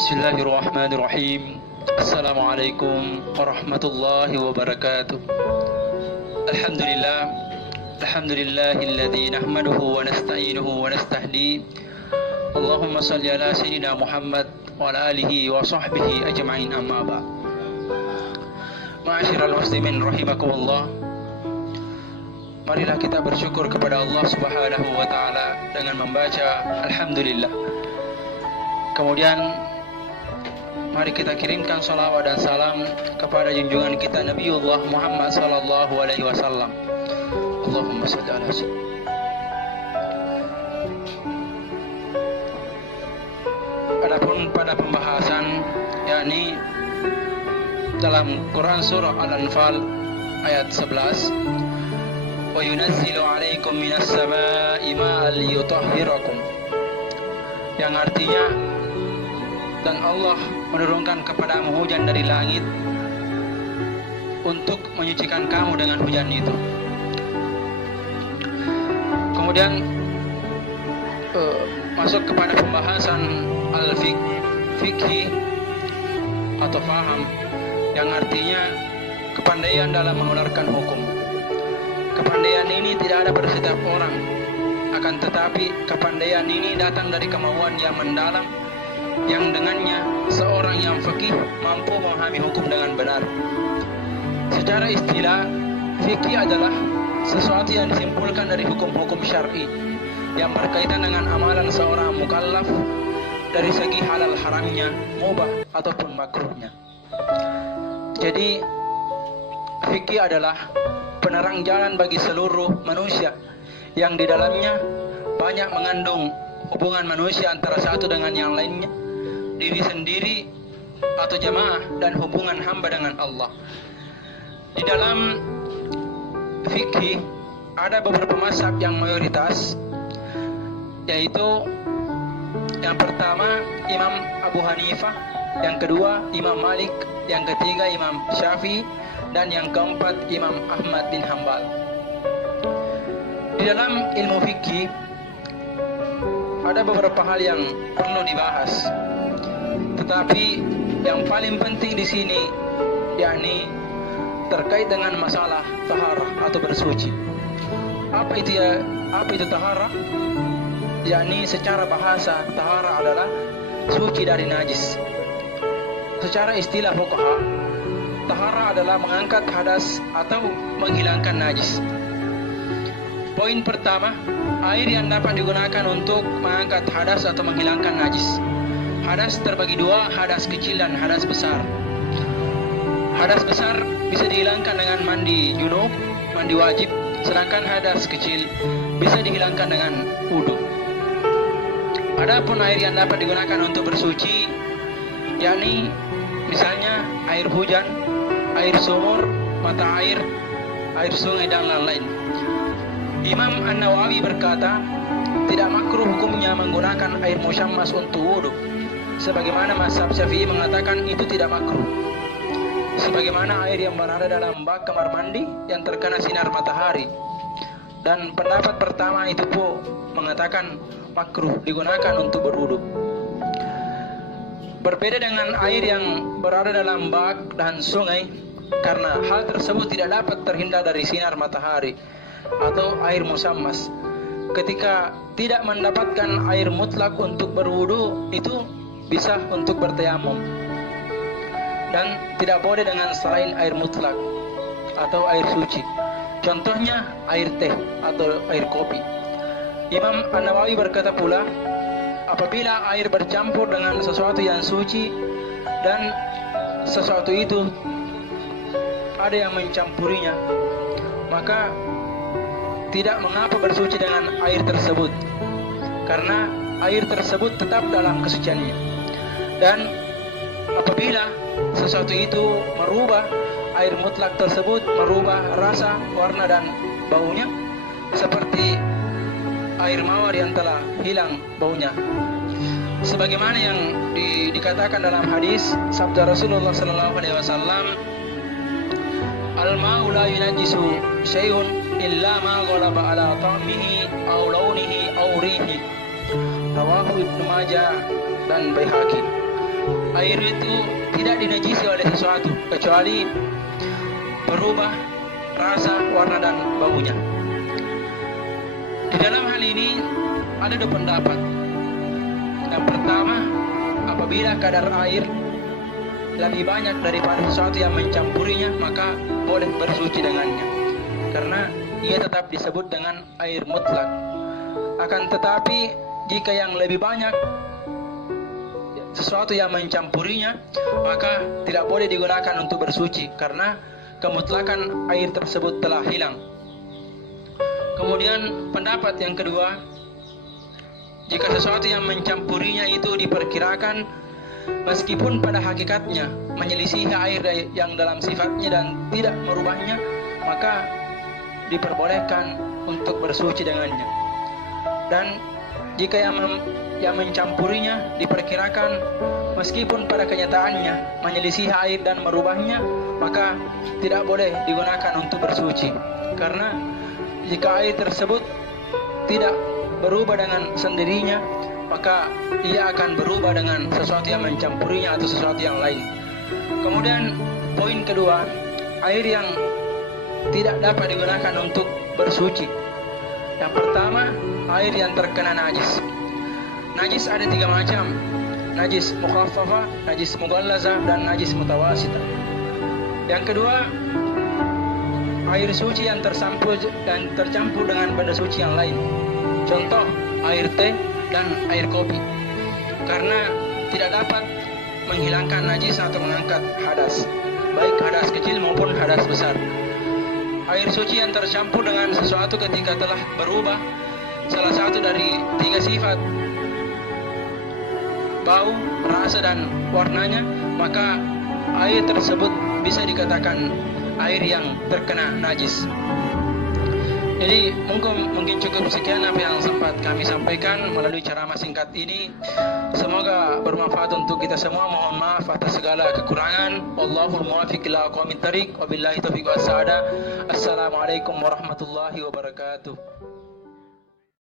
Bismillahirrahmanirrahim. Assalamualaikum warahmatullahi wabarakatuh. Alhamdulillah. Alhamdulillahilladzi nahmaduhu wa nasta'inuhu wa nastahdi. Allahumma salli ala sayyidina Muhammad wa ala alihi wa sahbihi ajma'in, amma ba'd. Ma'asyiral muslimin rahimakumullah. Marilah kita bersyukur kepada Allah Subhanahu wa taala dengan membaca alhamdulillah. Kemudian mari kita kirimkan salawat dan salam kepada junjungan kita Nabiullah Muhammad sallallahu alaihi wasallam. Allahumma shalli ala sayyidina. Adapun pada pembahasan yakni dalam Quran surah Al-Anfal ayat 11, wa yunazzilu 'alaikum minas samaa'i ma'an liyutahhirakum, yang artinya dan Allah menurunkan kepadamu hujan dari langit untuk menyucikan kamu dengan hujan itu. Kemudian masuk kepada pembahasan al-fikhi atau faham, yang artinya kepandaian dalam mengeluarkan hukum. Kepandaian ini tidak ada pada setiap orang, akan tetapi kepandaian ini datang dari kemauan yang mendalam, yang dengannya seorang yang faqih mampu memahami hukum dengan benar. Secara istilah, fikih adalah sesuatu yang disimpulkan dari hukum-hukum syar'i yang berkaitan dengan amalan seorang mukallaf dari segi halal haramnya, mubah ataupun makruhnya. Jadi fikih adalah penerang jalan bagi seluruh manusia yang di dalamnya banyak mengandung hubungan manusia antara satu dengan yang lainnya, diri sendiri atau jamaah, dan hubungan hamba dengan Allah. Di dalam fikih ada beberapa mazhab yang mayoritas, yaitu yang pertama Imam Abu Hanifah, yang kedua Imam Malik, yang ketiga Imam Syafi'i, dan yang keempat Imam Ahmad bin Hanbal. Di dalam ilmu fikih ada beberapa hal yang perlu dibahas, tetapi yang paling penting di sini yakni terkait dengan masalah taharah atau bersuci. Apa itu taharah? Yakni secara bahasa taharah adalah suci dari najis. Secara istilah fuqaha, taharah adalah mengangkat hadas atau menghilangkan najis. Poin pertama, air yang dapat digunakan untuk mengangkat hadas atau menghilangkan najis. Hadas terbagi dua, hadas kecil dan hadas besar. Hadas besar bisa dihilangkan dengan mandi junub, mandi wajib, sedangkan hadas kecil bisa dihilangkan dengan wudu. Adapun air yang dapat digunakan untuk bersuci, yakni misalnya air hujan, air sumur, mata air, air sungai, dan lain-lain. Imam An-Nawawi berkata, tidak makruh hukumnya menggunakan air musyammas untuk wudu, sebagaimana mazhab Syafi'i mengatakan itu tidak makruh. Sebagaimana air yang berada dalam bak kamar mandi yang terkena sinar matahari. Dan pendapat pertama itu pun mengatakan makruh digunakan untuk berwudu. Berbeda dengan air yang berada dalam bak dan sungai, karena hal tersebut tidak dapat terhindar dari sinar matahari atau air musyammas. Ketika tidak mendapatkan air mutlak untuk berwudu, itu bisa untuk bertayamum, dan tidak boleh dengan selain air mutlak atau air suci. Contohnya air teh atau air kopi. Imam An-Nawawi berkata pula, apabila air bercampur dengan sesuatu yang suci dan sesuatu itu ada yang mencampurinya, maka tidak mengapa bersuci dengan air tersebut, karena air tersebut tetap dalam kesuciannya. Dan apabila sesuatu itu merubah air mutlak tersebut, merubah rasa, warna, dan baunya, seperti air mawar yang telah hilang baunya, sebagaimana yang dikatakan dalam hadis sabda Rasulullah SAW, al-ma'u la yunajjisu syai'un illa ma ghalaba ala ta'mihi aw launihi aw rihi. Rawahu Ibnu Majah dan Baihaqi. air itu tidak dinajisi oleh sesuatu kecuali berubah rasa, warna dan baunya. Di dalam hal ini ada dua pendapat. Yang pertama, apabila kadar air lebih banyak daripada sesuatu yang mencampurinya, maka boleh bersuci dengannya, karena ia tetap disebut dengan air mutlak. Akan tetapi jika yang lebih banyak sesuatu yang mencampurinya, maka tidak boleh digunakan untuk bersuci, karena kemutlakan air tersebut telah hilang. Kemudian pendapat yang kedua, jika sesuatu yang mencampurinya itu diperkirakan meskipun pada hakikatnya menyelisihi air yang dalam sifatnya dan tidak merubahnya, maka diperbolehkan untuk bersuci dengannya. Dan jika yang mencampurinya diperkirakan meskipun pada kenyataannya menyelisihi air dan merubahnya, maka tidak boleh digunakan untuk bersuci, karena jika air tersebut tidak berubah dengan sendirinya, maka ia akan berubah dengan sesuatu yang mencampurinya atau sesuatu yang lain. Kemudian poin kedua, air yang tidak dapat digunakan untuk bersuci. Yang pertama, air yang terkena najis. Najis ada 3 macam: najis mukhaffafah, najis mughallazah, dan najis mutawasitah. Yang kedua, air suci yang tercampur dengan benda suci yang lain. Contoh, air teh dan air kopi, karena tidak dapat menghilangkan najis atau mengangkat hadas, baik hadas kecil maupun hadas besar. Air suci yang tercampur dengan sesuatu ketika telah berubah salah satu dari 3 sifat, bau, rasa, dan warnanya, maka air tersebut bisa dikatakan air yang terkena najis. Jadi mungkin cukup sekian apa yang sempat kami sampaikan melalui ceramah singkat ini. Semoga bermanfaat untuk kita semua. Mohon maaf atas segala kekurangan. Wallahul muwaffiq ila aqwamit thariq. Wabillahi taufiq was sa'adah. Assalamualaikum warahmatullahi wabarakatuh.